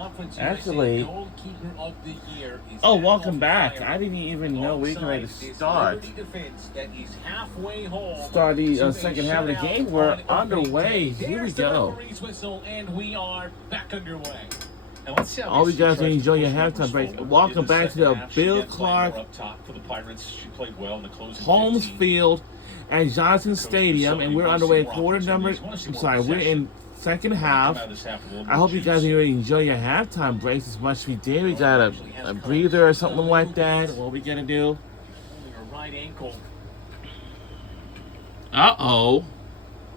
Conference Actually, USA Goalkeeper of the Year is welcome on back. fire. I didn't even know we can ready to Alongside this start. Liberty defense that is halfway home Start the to a second half of the shutout game. We're on opening underway. day. Here we There's the go. referee's whistle, and we are back underway. And let's see how All you these guys tries to enjoy your push numbers halftime break. forward. Welcome In the back to second the half, she Bill did play Clark more up top for the Pirates. She played well in the closing Holmes 15. Field at Johnson Stadium, and we're underway quarter number. I'm sorry, we're in second half. I hope you guys enjoy your halftime breaks as much as we did. We got a breather or something like that. What are we gonna do? Only her right ankle. Uh-oh.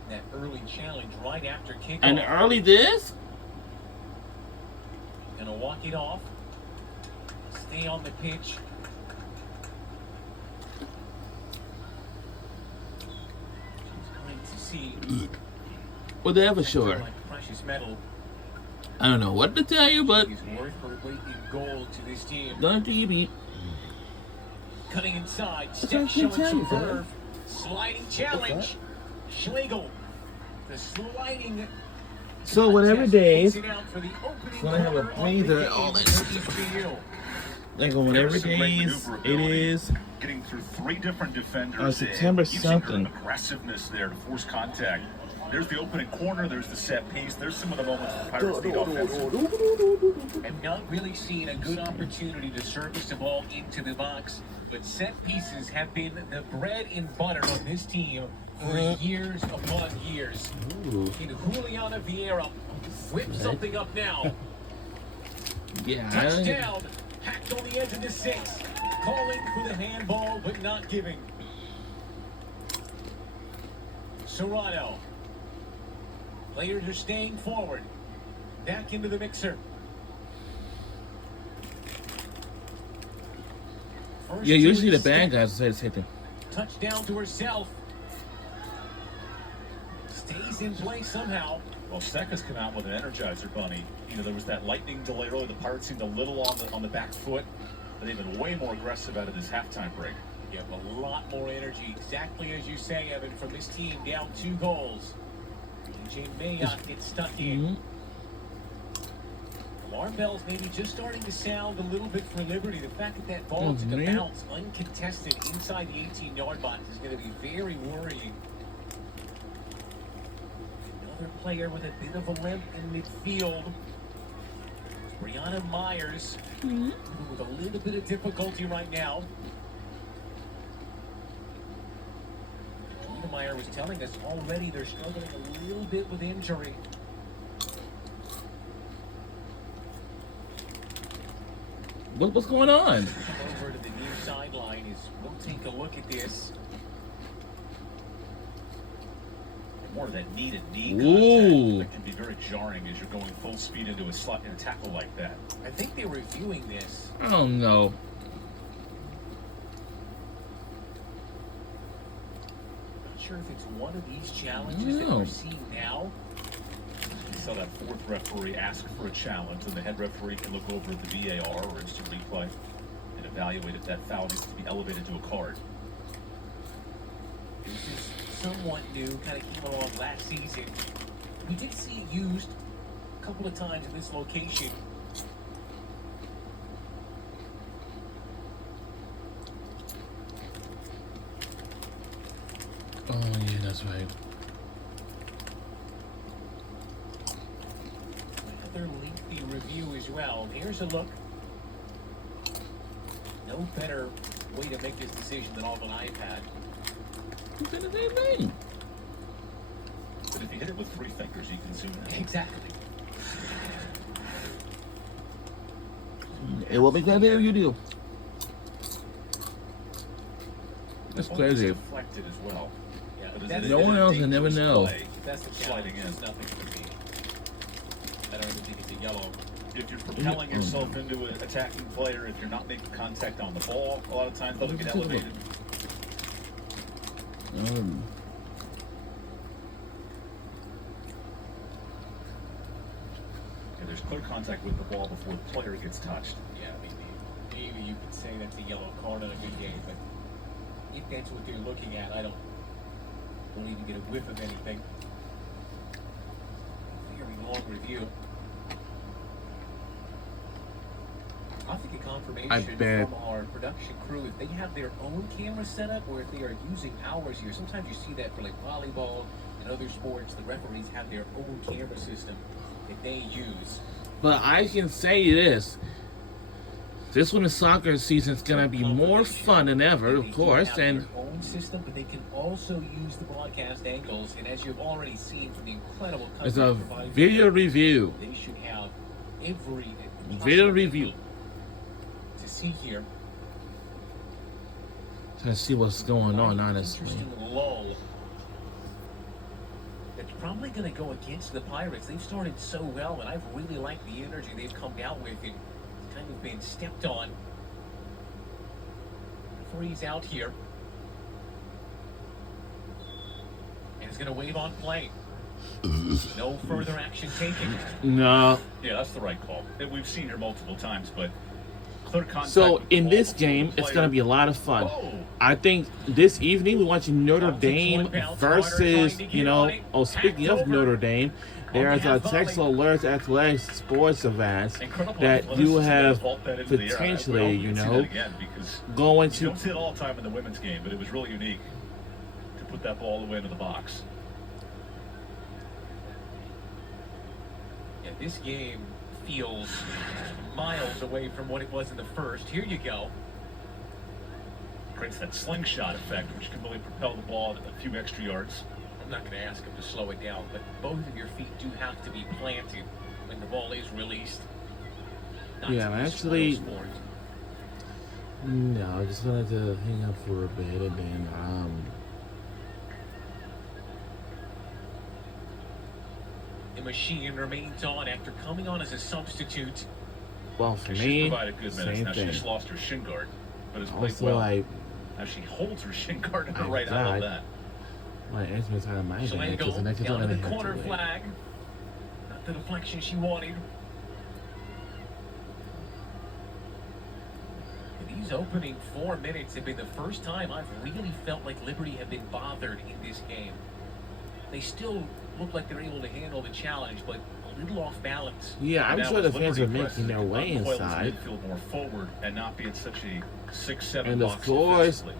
That early challenge right after kickoff. An early this? Gonna walk it off. Stay on the pitch. She's going to see Whatever, sure. like precious metal. I don't know what to tell you, but He's worth her weight in gold to this team. don't you beat. Cutting inside, what step I showing can tell some you, Zach. verve. Sliding challenge. Schlegel. The sliding. So whatever contest days, puts it out for the opening so I have a quarter of the breather. game Oh, for that's- ECU. like on whatever There's some great days it maneuverability. is. Getting through three different defenders. September and using something. her aggressiveness there to force contact. There's the opening corner. There's the set piece. There's some of the moments the Pirates need offensive. I've not really seen a good opportunity to service the ball into the box, but set pieces have been the bread and butter of this team for years upon years. Ooh. And Juliana Vieira whips something up now. Yeah. Touchdown, hacked on the edge of the 6, calling for the handball but not giving. Serrano. Players are staying forward. Back into the mixer. First Yeah, to usually the his bad step. guys say the same thing. Touchdown to herself. Stays in play somehow. Well, Stecca's come out with an energizer bunny. You know, there was that lightning delay early. The Pirates seemed a little on the back foot, but they've been way more aggressive out of this halftime break. You have a lot more energy, exactly as you say, Evan, from this team down 2 goals. AJ Mayock gets stuck in. Alarm bells maybe just starting to sound a little bit for Liberty. The fact that that ball took a man. bounce uncontested inside the 18-yard box is going to be very worrying. Another player with a bit of a limp in midfield. It's Brianna Myers with a little bit of difficulty right now. Meyer was telling us already they're struggling a little bit with injury. What's going on? Over to the near sideline is we'll take a look at this. More of that knee-to-knee Ooh. contact that can be very jarring as you're going full speed into a slot in a tackle like that. I think they were reviewing this. Oh no. Not sure if it's one of these challenges that No. we're seeing now. You saw that fourth referee ask for a challenge, and the head referee can look over at the VAR or instant replay and evaluate if that foul needs to be elevated to a card. This is somewhat new, kind of came along last season. We did see it used a couple of times in this location. Oh yeah, that's right. Another lengthy review as well. Here's a look. No better way to make this decision than off an iPad. You said the same thing. But if you hit it with 3 fingers, you can zoom in. Exactly. It will be that there you do. That's It's crazy. deflected as well. Yeah, But is that's, it- No is it one a else will never dangerous know. play? that's the sliding challenge. in. It's nothing for me. I don't even think it's a yellow. If you're propelling yourself into an attacking player, if you're not making contact on the ball, a lot of times they'll get elevated. And there's clear contact with the ball before the player gets touched. Yeah, I mean, maybe you could say that's a yellow card on a good game, but if that's what they're looking at, I don't even get a whiff of anything. Very long review. confirmation I bet. from our production crew if they have their own camera setup or if they are using ours here. Sometimes you see that for like volleyball and other sports. The referees have their own camera system that they use. But I can say this. This women's soccer season is going to be more fun than ever, of course. They And have their own system, but they can also use the broadcast angles. And as you've already seen from the incredible it's coverage a provided, video review. they should have every Video review. to see here. Trying to see what's going on, honestly. Interesting lull. It's probably going to go against the Pirates. They've started so well, and I've really liked the energy they've come out with. It's kind of been stepped on. Referee's out here. And he's going to wave on play. No further action taken. No. Yeah, that's the right call. That we've seen here multiple times, but clear contact. So with the in ball this before game, the it's player. going to be a lot of fun. Oh. I think this evening we're watching Notre Dame versus, oh, speaking of Notre Dame, there's a Texas Alerts Athletics sports event Incredible that athleticism you to have vault that into the air. potentially, I hope we can see that again, because going you to don't see it all the time in the women's game, but it was really unique to put that ball all the way into the box. Yeah, this game feels miles away from what it was in the first. Here you go. Creates that slingshot effect, which can really propel the ball a few extra yards. I'm not going to ask him to slow it down, but both of your feet do have to be planted when the ball is released. Not Yeah, to be a actually- slow sport. No, I just wanted to hang up for a bit and then The machine remains on after coming on as a substitute. well for She's me, provided good minutes. same Now she thing. just lost her shin guard, but has played Also, well. Now she holds her shin guard and I right out died. of that. my instruments out of my bag because the Schlegel next is down going to to the have corner to wait. flag. Not the deflection she wanted. These opening 4 minutes have been the first time I've really felt like Liberty have been bothered in this game. They still look like they're able to handle the challenge, but a little off balance. Yeah, I'm Now sure the as fans Liberty are presses, making their it can way uncoil its inside. midfield more forward and not be at such a 6-7 And of box course- defensively.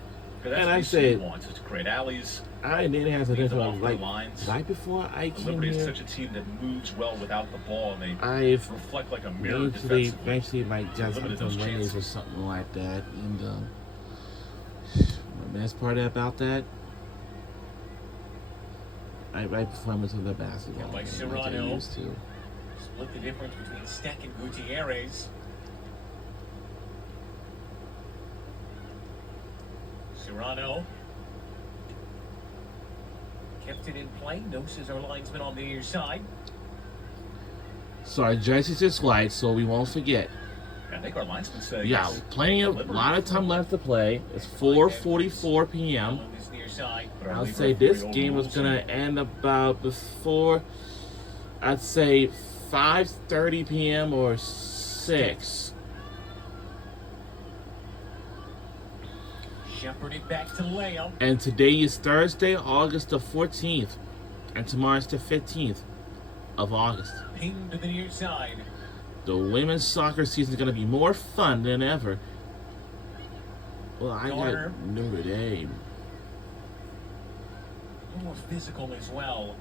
'Cause that's and what I you see said- wants is to create alleys. I didn't have to Leave do them off it their like lines. right before I But came Liberty is here. such a team that moves well without the ball, and they I've reflect like a mirror eventually defensively. might get Limited some those Mondays or chances. something like that. And the best part about that, right before I went to the basketball, By game, like I Serrano. used to. Split the difference between Steck and Gutierrez. Serrano kept it in play. Notices our linesman on the near side. So our jerseys is white, so we won't forget. I think our linesman said Yeah, yes. plenty of a lot of time left to play. It's 4:44 p.m. On this near side. But our I'll league say referee this game was overrules gonna it. end about before, I'd say 5:30 p.m. or 6. Shepherded back to Leo. And today is Thursday, August the 14th, and tomorrow's the 15th of August. Ping to the near side. The women's soccer season is gonna be more fun than ever. Well, I Garner. got Notre Dame. A little more physical as well.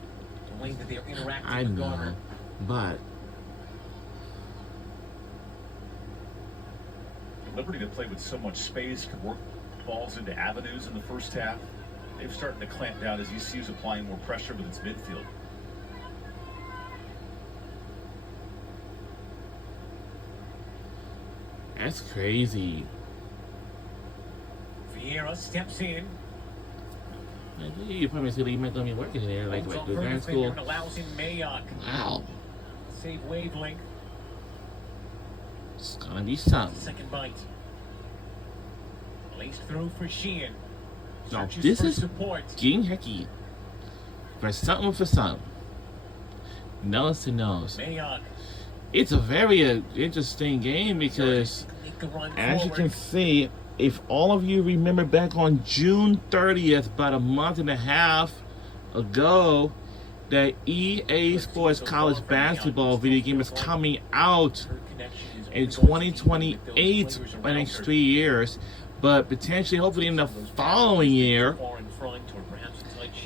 The way that they're interacting I with know, Garner. but Liberty that played with so much space could work balls into avenues in the first half. They've started to clamp down as ECU's applying more pressure with its midfield. that's crazy. Vieira steps in. Like, you probably said you might gonna be working there, like Holds on the for grand defender school. and allows in Mayock. Wow, Save wavelength. it's gonna be something. Second bite. Laced through for Sheehan. Now Searches this for is support. getting hecky. For something. Nose to nose. Mayock. It's a very interesting game because, Make a run as you forward. can see, if all of you remember back on June 30th, about a month and a half ago, that EA Sports College Basketball video game is coming out in 2028 for the next 3 years, but potentially, hopefully, in the following year.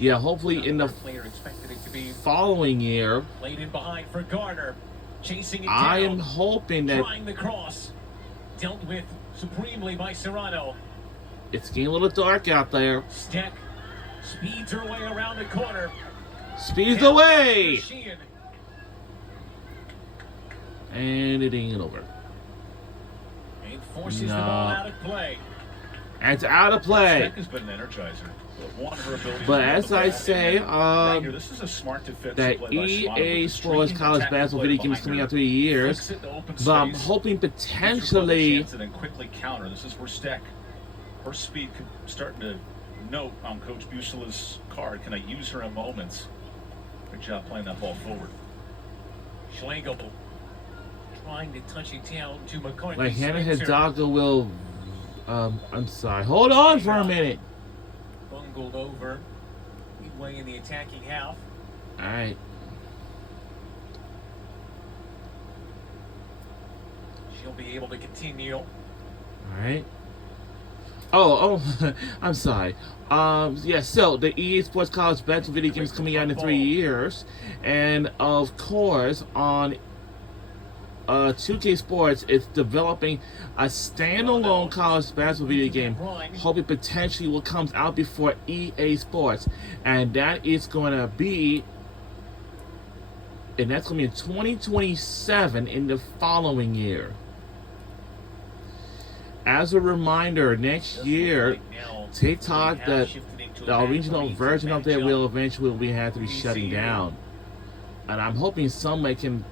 Yeah, hopefully in the following year. Laid in behind for Garner, chasing it I down, am hoping that trying the cross, dealt with supremely by Serrano. it's getting a little dark out there. Steck speeds her way around the corner. Speeds away, Sheehan. and it ain't over. And forces the No. ball out of play. And it's out of play. Steck has been an energizer. But as I say, this is a smart that EA Sports College Basketball video game is coming out 3 years, but I'm hoping potentially. And then quickly counter. This is where Steck, her speed starting to note on Coach Busela's card. Can I use her in moments? Good job playing that ball forward. Schlegel trying to touch it down to McCarthy. Like Hannah Switzer. Hidalgo will. I'm sorry. Hold on for a minute. Bungled over. Midway in the attacking half. All right. She'll be able to continue. All right. Oh, I'm sorry. Yeah, so the EA Sports College Basketball video game is coming out in 3 years. And of course, on 2K Sports, it's developing a standalone college basketball video game. Hoping potentially will come out before EA Sports. And that is going to be. And that's going to be in 2027 in the following year. As a reminder, next year, TikTok, the original version of that will eventually have to be shutting down. And I'm hoping somebody can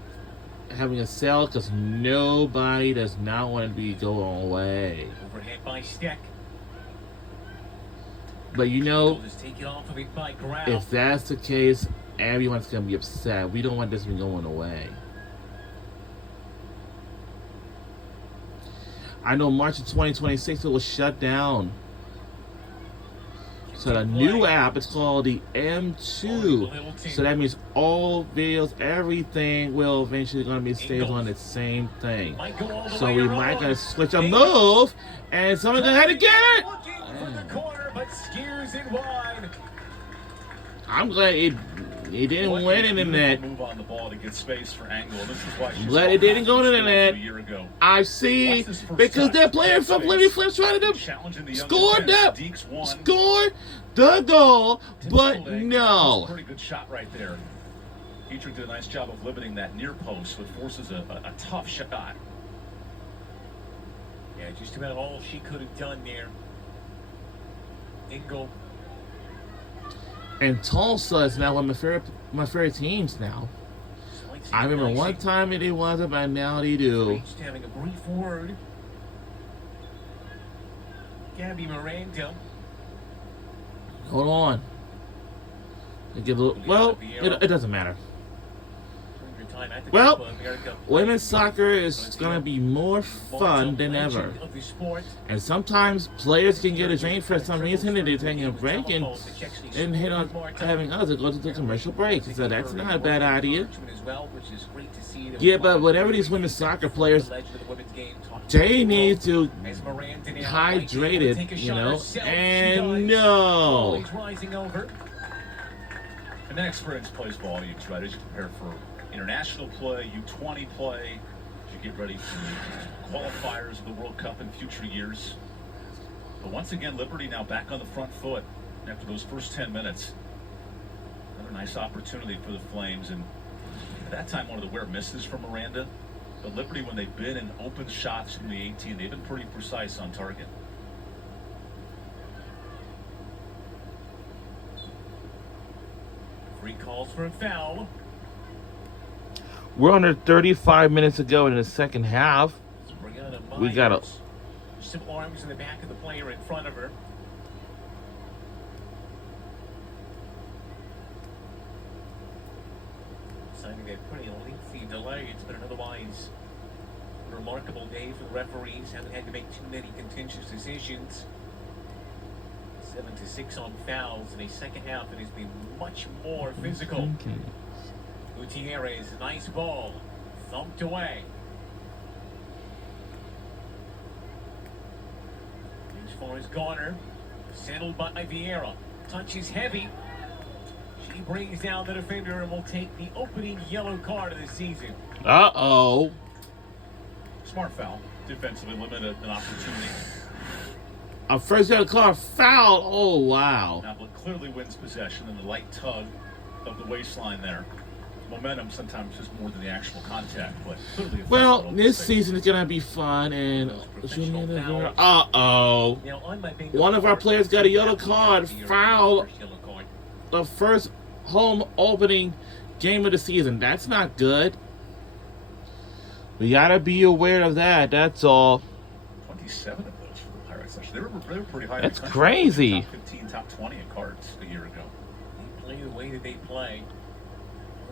having a sale because nobody does not want to be going away. Overhead by Steck. But you know, Just take it off of it by Grau. if that's the case, everyone's going to be upset. We don't want this one going away. I know March of 2026 it will shut down. So the new app is called the M2. So that means all videos, everything will eventually going to be staged on the same thing. So we might going to switch a move, and someone's going to have to get it. Looking for the corner, but skews it wide. I'm glad it didn't win in the net. Move on the ball to get space for Angle. This is why she's Glad it didn't go to the net. a year ago. I see, because that player from Liberty Flips trying to score the goal, but no. Pretty good shot right there. Dietrich did a nice job of limiting that near post, which forces a tough shot. Yeah, just about all she could have done there. Engel. And Tulsa is now one of my favorite teams now. I remember one time it wasn't, but now they do. Having a brief word. Gabby Miranda. Hold on. Well, it doesn't matter. Well, women's soccer is going to be more fun than ever. And sometimes players can get a drink for some reason and they're taking a break and hit on having others go to the commercial break. So that's not a bad idea. Yeah, but whatever these women's soccer players, they need to hydrate it, you know, and no. And that experience plays volumes, right? As you prepare for international play, U20 play, as you get ready for qualifiers of the World Cup in future years. But once again, Liberty now back on the front foot after those first 10 minutes. Another nice opportunity for the Flames. And at that time, one of the rare misses from Miranda. But Liberty, when they've been in open shots from the 18, they've been pretty precise on target. Free calls for a foul. We're under 35 minutes to go in the second half. We got a simple arms in the back of the player in front of her. Signing a pretty lengthy delay. It's been an otherwise remarkable day for the referees. Haven't had to make too many contentious decisions. 7-6 on fouls in a second half that has been much more physical. Gutierrez, nice ball, thumped away. As far as Garner, settled by Vieira, touches heavy. She brings down the defender and will take the opening yellow card of the season. Uh-oh. Smart foul. Defensively limited an opportunity. A first yellow card foul. Oh, wow. Nabla clearly wins possession in the light tug of the waistline there. Momentum sometimes is more than the actual contact, but clearly. Well, this season is going to be fun, and uh-oh. One of our players got a yellow card, foul the first home opening game of the season. That's not good. We got to be aware of that, that's all. 27 of those for the Pirates. They were pretty high. That's crazy. Top 15, top 20 in cards a year ago. They play the way that they play.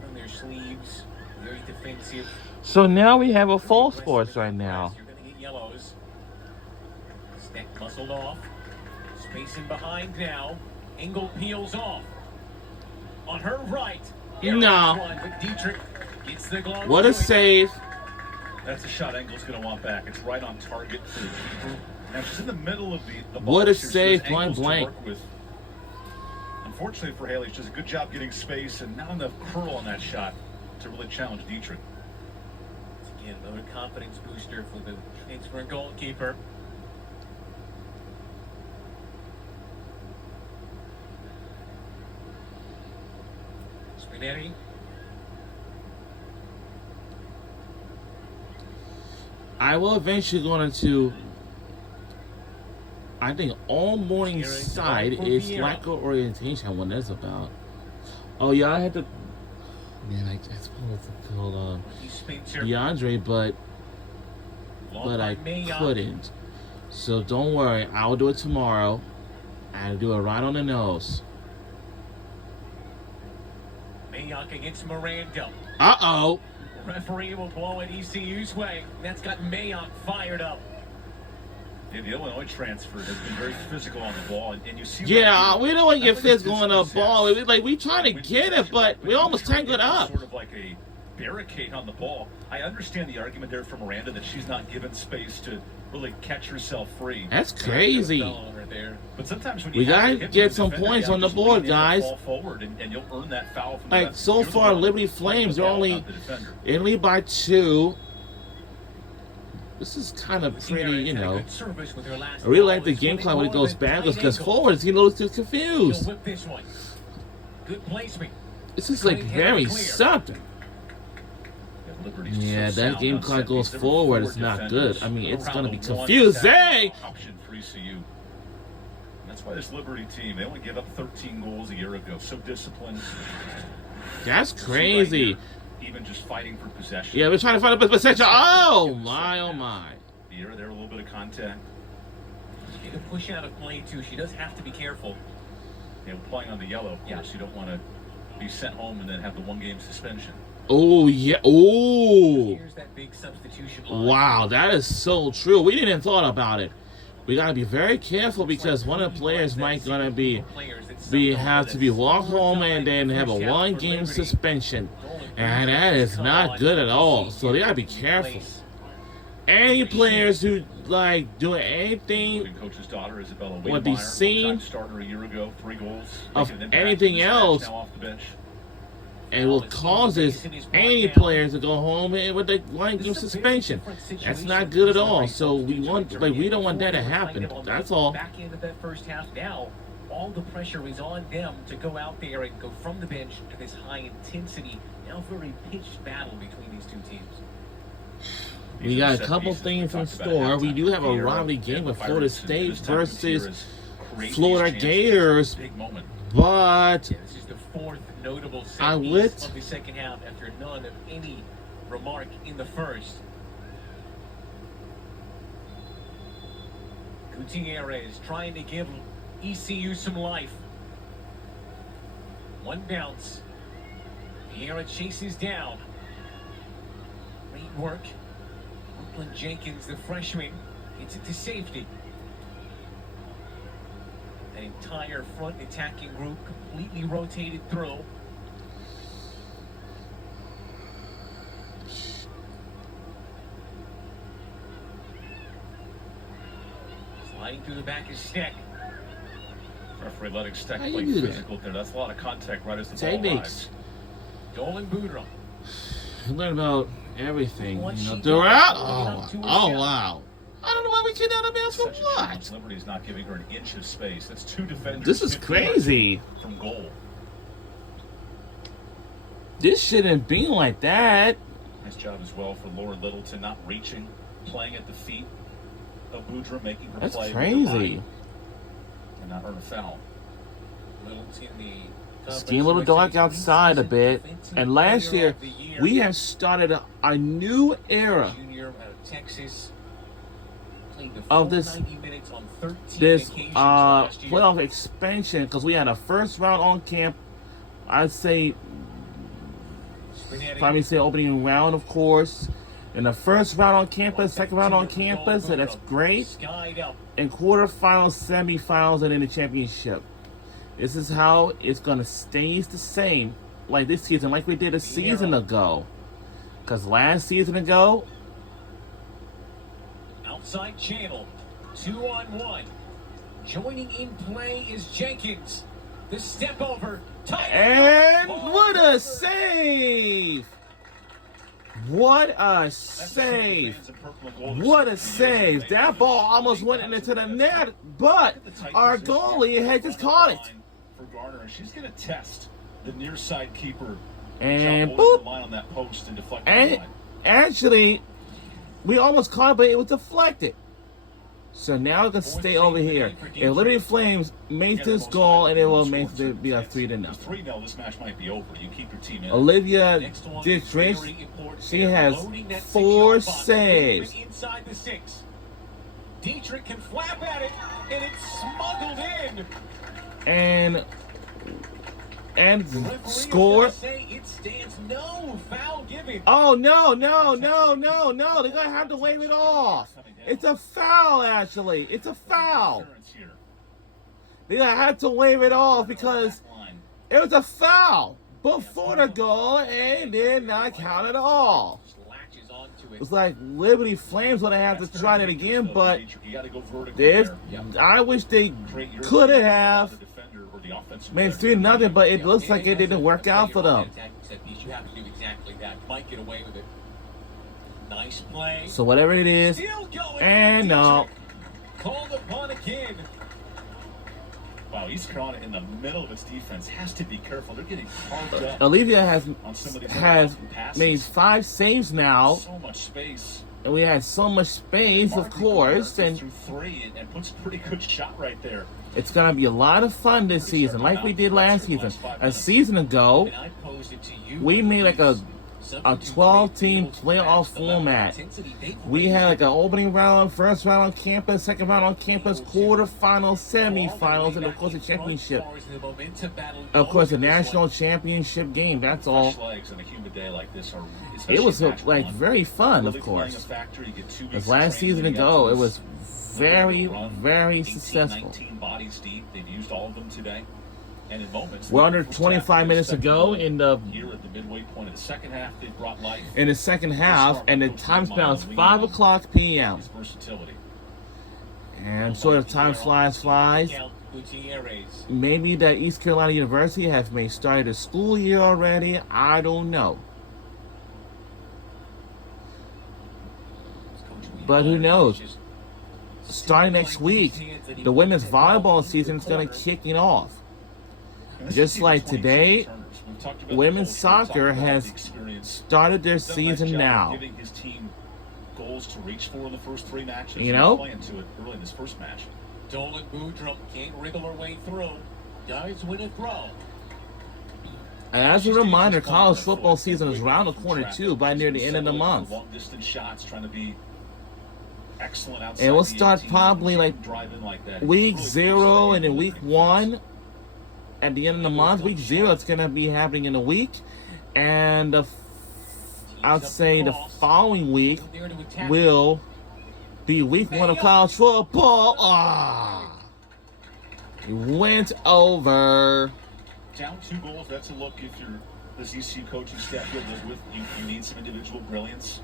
On their sleeves, very defensive. So now we have a full sports right now. You're going to get yellows. Steck muscled off. Spacing behind now. Engel peels off. On her right. No. But Dietrich gets the glove. What a save. That's a shot Engel's going to want back. It's right on target for the keeper. Now she's in the middle of the box. What a here, save, so point blank. Unfortunately for Haley, she does a good job getting space and not enough curl on that shot to really challenge Dietrich. Again, another confidence booster for the transfer goalkeeper. Spinetti. I will eventually go into, I think, all morning side is lack of orientation. What that's about. Oh yeah, I had to. Man, I supposed to call DeAndre, but I couldn't. So don't worry, I'll do it tomorrow. I'll do it right on the nose. Mayock against Miranda. Uh-oh. Referee will blow it ECU's way. That's got Mayock fired up. Yeah, the Illinois transfer has been very physical on the ball, and you see. Yeah, we don't want to get physical on the ball. We trying to get it, but we almost tangled up. Sort of like a barricade on the ball. I understand the argument there from Miranda that she's not given space to really catch herself free. That's crazy. But sometimes when we gotta get some points on the board, guys. Forward and you'll earn that foul from like so far, Liberty Flames are only in lead by 2. This is kind of pretty, you know. I really like the game plan when it goes bad. Because forwards, you know, it's too confused. Good placement. This is like very something. Yeah, that game clock goes forward. It's not good. I mean, it's going to be confusing. Option for ECU. That's why this Liberty team, they only gave up 13 goals a year ago. So disciplined. That's crazy. Even just fighting for possession. Yeah, we're trying to find a possession. Oh, my, oh, my. Here, there, a little bit of contact. She can push out of play, too. She does have to be careful. You know, playing on the yellow, of course, you don't want to be sent home and then have the one-game suspension. Oh, yeah. Oh. Here's that big substitution line. Wow, that is so true. We didn't thought about it. We got to be very careful because one of the players might gonna have to be walk home and then have a one-game suspension, and that is not good at all. So they gotta be careful. Any players who like doing anything coach's daughter, Isabella would be seen starter a year ago, 3 goals, of anything else, now off the bench. and will causes any players to go home with a one-game suspension. That's not good at all. So we don't want that to happen. That's all. Back into that first half now, all the pressure is on them to go out there and go from the bench to this high intensity, now very pitched battle between these two teams. We got a couple things in store. We do have a rivalry game with Florida State versus Florida Gators, but this is the 4th notable set I piece would of the second half after none of any remark in the first. Gutierrez trying to give ECU some life. One bounce. Vieira chases down. Great work. Brooklyn Jenkins, the freshman, gets it to safety. An entire front attacking group completely rotated through. Sliding through the back of Steck. Referee letting Steck How you play do that? physical there. That's a lot of contact right as the ball Techniques. arrives. Dolan Boudreaux. You learn about everything. Once You know, she throughout. gets Oh, up to her oh shot. wow. I don't know why we kicked out of bounds for Such a what. challenge. Liberty's not giving her an inch of space. That's two defenders. This is 50 yards crazy. from goal. This shouldn't be like that. Nice job as well for Laura Littleton, not reaching, playing at the feet of Boudreaux, making her That's play with her crazy. body and not earn a foul. Littleton, the Ski a little dark outside a bit. And last year, we have started a new era Junior out of Texas. Played the of full this 90 minutes on 13 this occasions last year. playoff expansion because we had a first round on camp. I'd say Spinetti. probably say opening round, of course. And the first round on campus, second round on campus, and that's great. Skied up. And quarterfinals, semifinals, and then the championship. This is how it's gonna stay the same, like this season, like we did a season ago. Cause last season ago, Outside channel. 2-on-1. Joining in play is Jenkins. The step over. and what a save! What a save! What a save! That ball almost went into the net, but our goalie had just caught it. For Garner, and she's going to test the near side keeper. And John Boyd boop. line on that post and deflect the And line. actually, we almost caught it, but it was deflected. So now it can stay over here. If Liberty Flames makes this goal, and it will make it be a 3-0. 3-0, this match might be over. You keep your team in. Olivia Next one, Dietrich, very important. she They're has loading that 4 6-yard box. saves. Movement inside the 6. Dietrich can flap at it, and it's smuggled in. And The referee is score. gonna say it stands no foul given. Oh no! They're gonna have to wave it off. It's a foul, actually. It's a foul. Clearance here. They're gonna have to wave it off because Back line. it was a foul before the goal and did not count at all. Just latches onto it. It's like Liberty Flames gonna have to try that again, but You gotta go vertical there's. there. I wish they Create your could the have defender or the offensive made player. 3-0, but it Yeah, looks like and it didn't that's work a out for player on them. the attacking set piece. You have to do exactly that. Might get away with it. Nice play. So whatever it is, Still going. and no. Called upon again. Wow, East Carolina in the middle of its defense has to be careful. They're getting carved up Olivia has on some of these passes. made 5 saves now, So much space. and we had so much space, of Martin course, Garner and through 3 and puts a pretty good shot right there. it's gonna be a lot of fun this season, like we did last season. A season ago, And I posed it to you. we made like a Substitute 12-team midfield to playoff match the level of format. intensity they We play. had like an opening round, first round on campus, second round on campus, quarterfinals, semifinals, and of course the championship. Of course, the national championship game. That's all. Fresh legs on a humid day like this are. It was especially like match one, very fun, of really playing a course. factor. You get 2 weeks As of last training season leading up ago, to it was this very, run. very 18, successful. 19 bodies deep. They've used all of them today. And in moments, We're the under first 25 half of minutes the to go in the here at the midway point of the second half, they brought life. second half, and the time span is 5 o'clock p.m. His versatility. And sort of time flies. Gutierrez. Maybe that East Carolina University has may started the school year already. I don't know. But who knows? Starting next week, the women's volleyball season is going to kick it off. And this Just is like the 20 today, returners. We've talked about the women's culture, we've talked soccer about has the experience. started their Done a nice season job now. Giving his team goals to reach for in the first 3 matches. You know? Playing to it early in this first match. Dolan Boudreaux can't wriggle her way through. Does win a throw. And as a reminder, college football season is around the corner too, by near the end of the month. Long distance shots, trying to be excellent outside. And we'll the start 18, probably she like can drive in like that. week Really 0 good and then week defense. 1 at the end of the month. Week 0, it's going to be happening in a week. And I'd say the following week There to attack. will be week 1 of college football. Ah! He went over. Down 2 goals. That's a look if you're this ECU coaching staff you live with. You need some individual brilliance.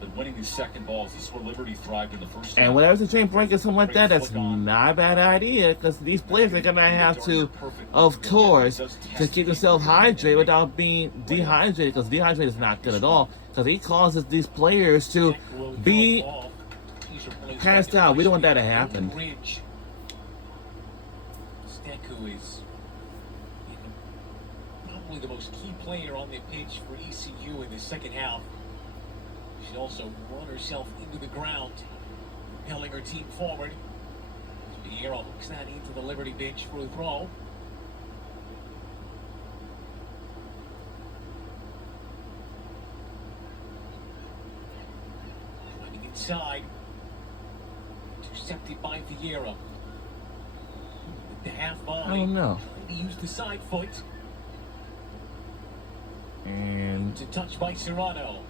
But winning these second balls, this is where Liberty thrived in the first half. And whenever it's a train break or something like that, that's not a bad idea because these players are going to have to, of course, to keep themselves hydrated without being dehydrated because dehydrated is not good at all because it causes these players to be passed out. We don't want that to happen. Steku is probably the most key player on the pitch for ECU in the second half. She also run herself into the ground, propelling her team forward. Vieira hooks that into the Liberty bench for a throw. Driving inside. Intercepted by Vieira. With the half volley. I don't know. Trying to use the side foot. And To touch by Serrano.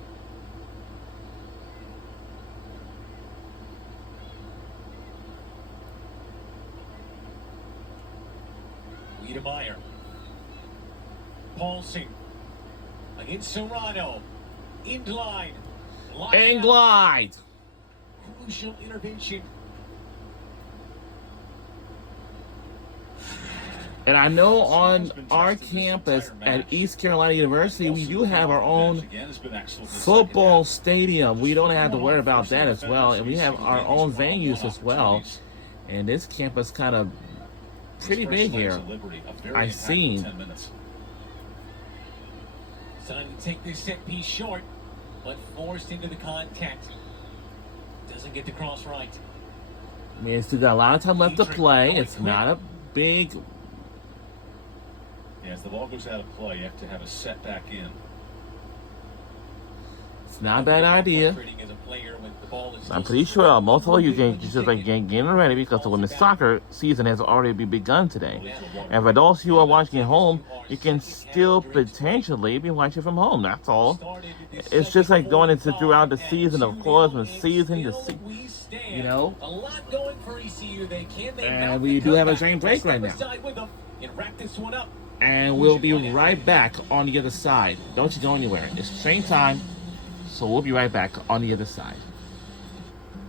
Wiedemeyer. Paulson against Serrano. In line. and glide. Crucial intervention. And I know on our campus at East Carolina University, we do have our own football stadium. We don't have to worry about that as well. And we have our own venues as well. And this campus kind of pretty big here. I've seen. Trying to take this set piece short, but forced into the contact. Doesn't get the cross right. I mean, it's still got a lot of time left to play. It's not a big. Yeah, as the ball goes out of play, you have to have a setback in. It's not a bad idea. I'm pretty sure most of you can just like getting ready because the women's soccer season has already begun today. And for those who are watching at home, you can still potentially be watching from home. That's all. It's just like going into throughout the season, of course, when season to you know. A lot going for ECU. And we do have a train break right now. And we'll be right back on the other side. Don't you go anywhere. It's train time, so we'll be right back on the other side.